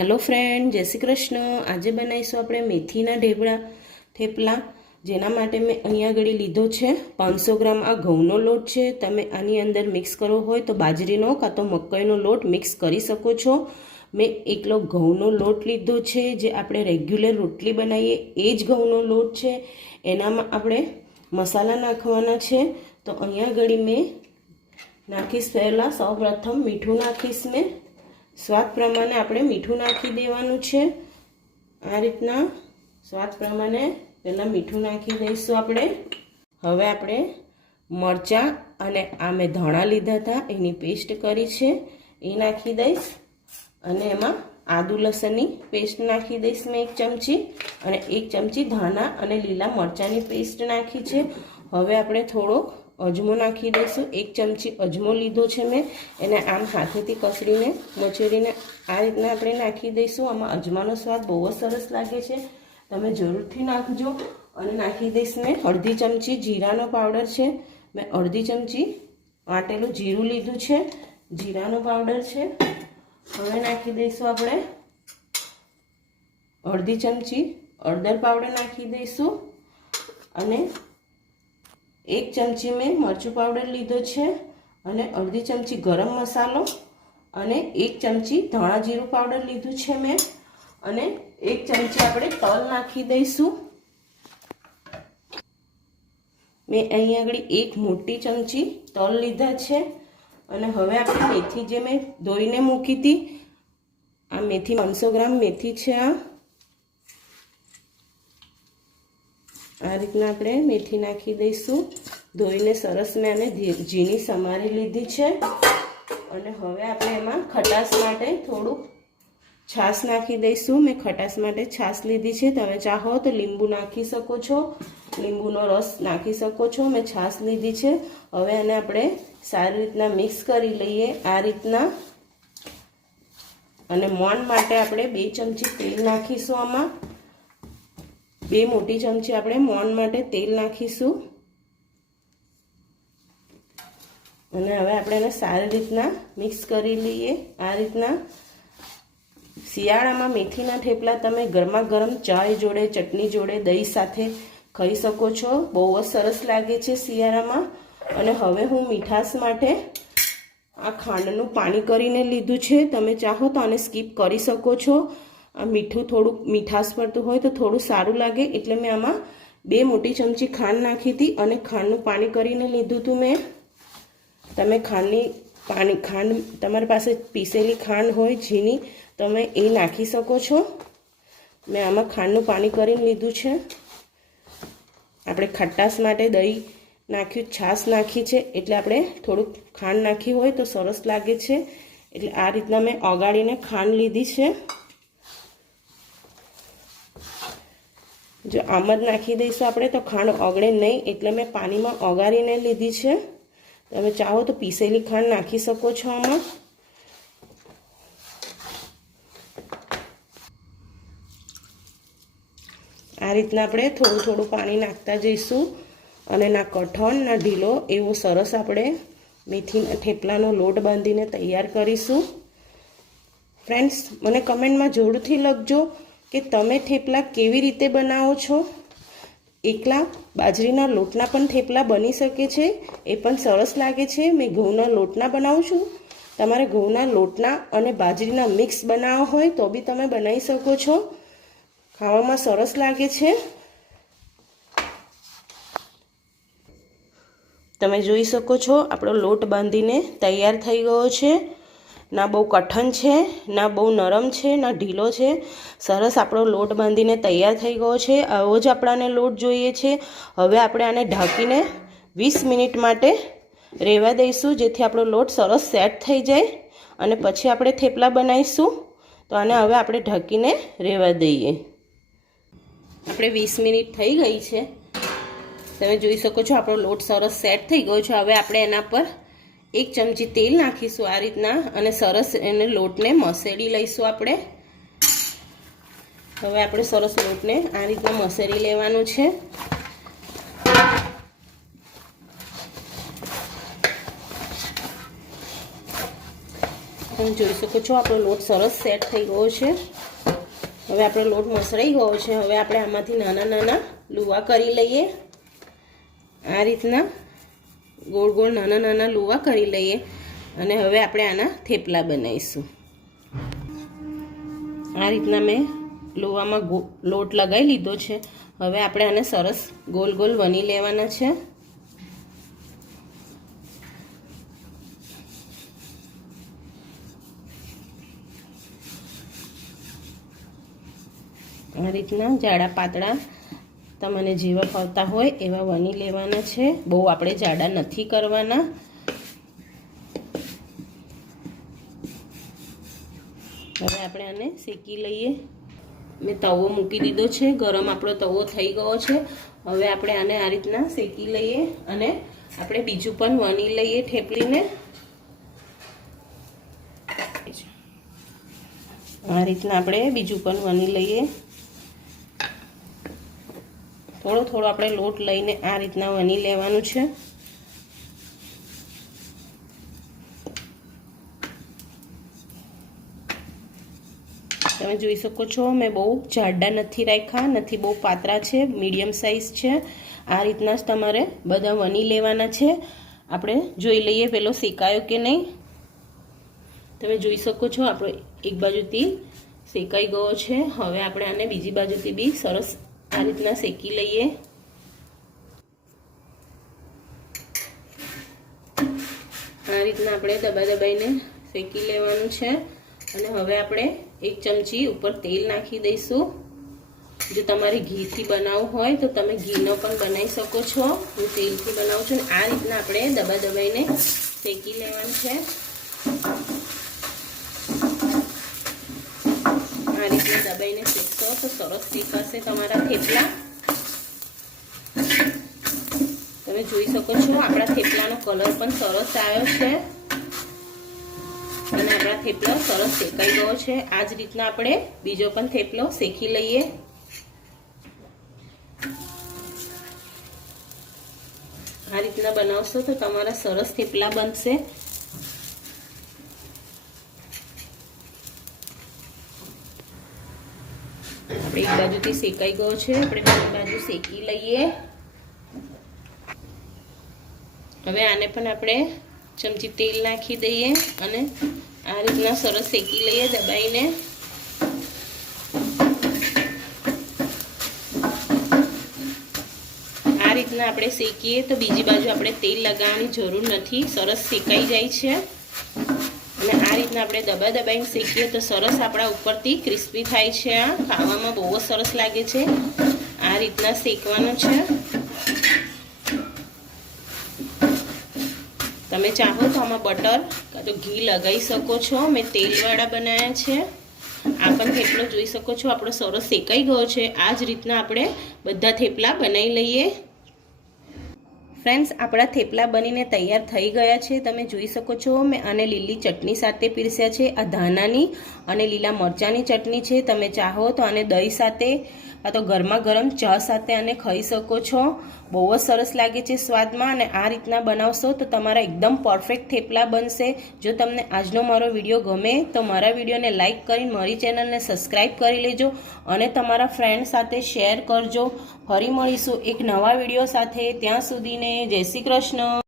Hello friend જય શ્રી કૃષ્ણ. આજે બનાવીશું આપણે મેથીના ઢેબળા થેપલા. જેના માટે મેં અહીંયા આગળ લીધો છે પાંચસો ગ્રામ આ ઘઉંનો લોટ છે. તમે આની અંદર મિક્સ કરવો હોય તો બાજરીનો કાં તો મકાઈનો લોટ મિક્સ કરી શકો છો. મેં એકલો ઘઉંનો લોટ લીધો છે. જે આપણે રેગ્યુલર રોટલી બનાવીએ એ જ ઘઉંનો લોટ છે. એનામાં આપણે મસાલા નાખવાના છે. તો અહીંયા આગળ મેં નાખીશ પહેલાં સૌપ્રથમ મીઠું નાખીશ મેં. સ્વાદ પ્રમાણે આપણે મીઠું નાખી દેવાનું છે. આ રીતના સ્વાદ પ્રમાણે પહેલાં મીઠું નાખી દઈશું આપણે. હવે આપણે મરચાં અને આ મેં ધાણા લીધા હતા, એની પેસ્ટ કરી છે. એ નાખી દઈશ અને એમાં આદુ લસણની પેસ્ટ નાખી દઈશ મેં એક ચમચી અને એક ચમચી ધાણા અને લીલા મરચાંની પેસ્ટ નાખી છે. હવે આપણે થોડોક અજમો નાખી દઈશું. એક ચમચી અજમો લીધો છે મેં. એને આમ હાથેથી કસરીને મચેડીને આ રીતના આપણે નાખી દઈશું. આમાં અજમાનો સ્વાદ બહુ જ સરસ લાગે છે. તમે જરૂરથી નાખજો. અને નાખી દઈશ મેં અડધી ચમચી જીરાનો પાવડર છે. મેં અડધી ચમચી વાટેલું જીરું લીધું છે. જીરાનો પાવડર છે. હવે નાખી દઈશું આપણે અડધી ચમચી અડદર પાવડર નાખી દઈશું. અને એક ચમચી મેં મરચું પાવડર લીધો છે અને અડધી ચમચી ગરમ મસાલો અને એક ચમચી ધાણા જીરું પાવડર લીધું છે મેં. અને એક ચમચી આપણે તલ નાખી દઈશું. મેં અહીંયા આગળ એક મોટી ચમચી તલ લીધા છે. અને હવે આપણે મેથી જે મેં ધોઈને મૂકી હતી, આ મેથી પાંચસો ગ્રામ મેથી છે આ. આ રીતના આપણે મેથી નાખી દઈશું. ધોઈને સરસ મેં આને ઝીણી સમારી લીધી છે. અને હવે આપણે એમાં ખટાશ માટે થોડુંક છાશ નાખી દઈશું. મેં ખટાશ માટે છાશ લીધી છે. તમે ચાહો તો લીંબુ નાખી શકો છો. લીંબુનો રસ નાખી શકો છો. મેં છાશ લીધી છે. હવે એને આપણે સારી રીતના મિક્સ કરી લઈએ આ રીતના. અને મોણ માટે આપણે બે ચમચી તેલ નાખીશું આમાં. બે મોટી ચમચી આપણે મોણ માટે તેલ નાખીશું. અને હવે આપણે એને સારી રીતના મિક્સ કરી લઈએ. આ રીતના શિયાળામાં મેથીના થેપલા તમે ગરમા ગરમ ચાય જોડે, ચટણી જોડે, દહીં સાથે ખાઈ શકો છો. બહુ જ સરસ લાગે છે શિયાળામાં. અને હવે હું મીઠાશ માટે આ ખાંડનું પાણી કરીને લીધું છે. તમે ચાહો તો આને સ્કીપ કરી શકો છો. મીઠું થોડુંક મીઠાશ પડતું હોય તો થોડું સારું લાગે. એટલે મેં આમાં બે મોટી ચમચી ખાંડ નાખી હતી અને ખાંડનું પાણી કરીને લીધું હતું મેં. તમે ખાંડની પાણી, ખાંડ તમારી પાસે પીસેલી ખાંડ હોય ઝીની તમે એ નાખી શકો છો. મેં આમાં ખાંડનું પાણી કરીને લીધું છે. આપણે ખટાશ માટે દહીં નાખ્યું, છાશ નાખી છે. એટલે આપણે થોડુંક ખાંડ નાખી હોય તો સરસ લાગે છે. એટલે આ રીતના મેં ઓગાળીને ખાંડ લીધી છે. જો આમ જ નાખી દઈશું આપણે, તો ખાંડ ઓગળે નહીં, એટલે મેં પાણીમાં ઓગાળીને લીધી છે. તમે ચાહો તો પીસેલી ખાંડ નાખી શકો છો આમાં. આ રીતના આપણે થોડું થોડું પાણી નાખતા જઈશું અને ના કઠણ, ના ઢીલો એવો સરસ આપણે મેથીના થેપલાનો લોટ બાંધીને તૈયાર કરીશું. ફ્રેન્ડ્સ મને કમેન્ટમાં જોરથી લખજો કે તમે થેપલા કેવી રીતે બનાવો છો? એકલા બાજરીના લોટના પણ થેપલા બની શકે છે. એ પણ સરસ લાગે છે. મેં ઘઉંના લોટના બનાવું છું. તમારે ઘઉંના લોટના અને બાજરીના મિક્સ બનાવવા હોય તો બી તમે બનાવી શકો છો. ખાવામાં સરસ લાગે છે. તમે જોઈ શકો છો આપણો લોટ બાંધીને તૈયાર થઈ ગયો છે. ના બહુ કઠણ છે, ના બહુ નરમ છે, ના ઢીલો છે. સરસ આપણો લોટ બાંધીને તૈયાર થઈ ગયો છે. આવો જ આપણાને લોટ જોઈએ છે. હવે આપણે આને ઢાંકીને વીસ મિનિટ માટે રહેવા દઈશું, જેથી આપણો લોટ સરસ સેટ થઈ જાય અને પછી આપણે થેપલા બનાવીશું. તો આને હવે આપણે ઢાંકીને રહેવા દઈએ. આપણે વીસ મિનિટ થઈ ગઈ છે. તમે જોઈ શકો છો આપણો લોટ સરસ સેટ થઈ ગયો છે. હવે આપણે એના પર એક ચમચી તેલ નાખીશું આ રીતના અને સરસ એને લોટને મસેડી લઈશું આપણે. હવે આપણે સરસ લોટને આ રીતના મસેડી લેવાનું છે. તમે જોઈ શકો છો, આપણો લોટ સરસ સેટ થઈ ગયો છે. હવે આપણો લોટ મસળાઈ ગયો છે. હવે આપણે આમાંથી નાના નાના લુવા કરી લઈએ. આ રીતના. ગોળ ગોળ નાના નાના લુવા કરી લઈએ અને હવે આપણે આના થેપલા બનાવીશું. આ રીતના મેં લોવામાં લોટ લગાવી લીધો છે. હવે આપણે આને સરસ ગોલ ગોલ વની લેવાના છે. આ રીતના જાડા પાતળા તમને જેવા ફરતા હોય એવા વણી લેવાના છે. બહુ આપણે જાડા નથી કરવાના. હવે આપણે આને શેકી લઈએ. મેં તવો મૂકી દીધો છે. ગરમ આપણો તવો થઈ ગયો છે. હવે આપણે આને આ રીતના શેકી લઈએ અને આપણે બીજું પણ વણી લઈએ ઠેપલીને. આ રીતના આપણે બીજું પણ વણી લઈએ. થોડો થોડો આપણે લોટ લઈને આ રીતના વણી લેવાનું છે. તમે જોઈ શકો છો, મેં બહુ જાડા નથી રાખ્યા, નથી બહુ પાતળા છે, મીડિયમ સાઇઝ છે. આ રીતના જ તમારે બધા વણી લેવાના છે. આપણે જોઈ લઈએ પેલો શેકાયો કે નહીં. તમે જોઈ શકો છો, આપણે એક બાજુથી શેકાઈ ગયો છે. હવે આપણે આને બીજી બાજુથી બી સરસ આ રીતના શેકી લઈએ. આ રીતના આપણે દબા દબાઈને શેકી લેવાનું છે. અને હવે આપણે એક ચમચી ઉપર તેલ નાખી દઈશું. જો તમારે ઘીથી બનાવવું હોય તો તમે ઘીનો પણ બનાવી શકો છો. હું તેલથી બનાવું છું. આ રીતના આપણે દબા દબાઈને શેકી લેવાનું છે. આ દબાઈને શેકશો તો સરસ શેકાશે તમારા થેપલા. તમે જોઈ શકો છો, આપણા થેપલાનો કલર પણ સરસ આવ્યો છે. અને આપણા થેપલો સરસ શેકાઈ ગયો છે. આ જ રીતના આપણે બીજો પણ થેપલો શેકી લઈએ. આ રીતના બનાવશો તો તમારા સરસ થેપલા બનશે. આપણે એક બાજુથી શેકાઈ ગયો છે. આપણે બીજી બાજુ શેકી લઈએ. હવે આને પણ આપણે ચમચી તેલ નાખી દઈએ અને આ રીતના સરસ શેકી લઈએ દબાઈને. આ રીતના આપણે શેકીએ તો બીજી બાજુ આપણે તેલ લગાવવાની જરૂર નથી. સરસ શેકાઈ જાય છે. અને આ રીતના આપણે દબા દબાઈને શેકીએ તો સરસ આપણા ઉપરથી ક્રિસ્પી થાય છે આ. ખાવામાં બહુ જ સરસ લાગે છે. આ રીતના શેકવાનું છે. તમે ચાહો તો આમાં બટર કાં તો ઘી લગાવી શકો છો. મેં તેલવાળા બનાવ્યા છે. આ પણ થેપલો જોઈ શકો છો. આપણો સરસ શેકાઈ ગયો છે. આ જ રીતના આપણે બધા થેપલા બનાવી લઈએ. ફ્રેન્ડ્સ, આપણા થેપલા બનીને તૈયાર થઈ ગયા છે. તમે જોઈ શકો છો, મેં આને લીલી ચટણી સાથે પીરસ્યા છે. આ ધાનાની અને લીલા મરચાંની ચટણી છે. તમે ચાહો તો આને દહીં સાથે આ તો ગરમા ગરમ ચા સાથે આને ખાઈ શકો છો. બહુ જ સરસ લાગે છે સ્વાદમાં અને આ રીતના બનાવશો તો તમારા એકદમ પરફેક્ટ થેપલા બનશે. જો તમને આજનો મારો વીડિયો ગમે તો મારા વિડીયોને લાઇક કરીને મારી ચેનલને સબસ્ક્રાઈબ કરી લેજો અને તમારા ફ્રેન્ડ સાથે શેર કરજો. ફરી મળીશું એક નવા વીડિયો સાથે. ત્યાં સુધીને જય શ્રી કૃષ્ણ.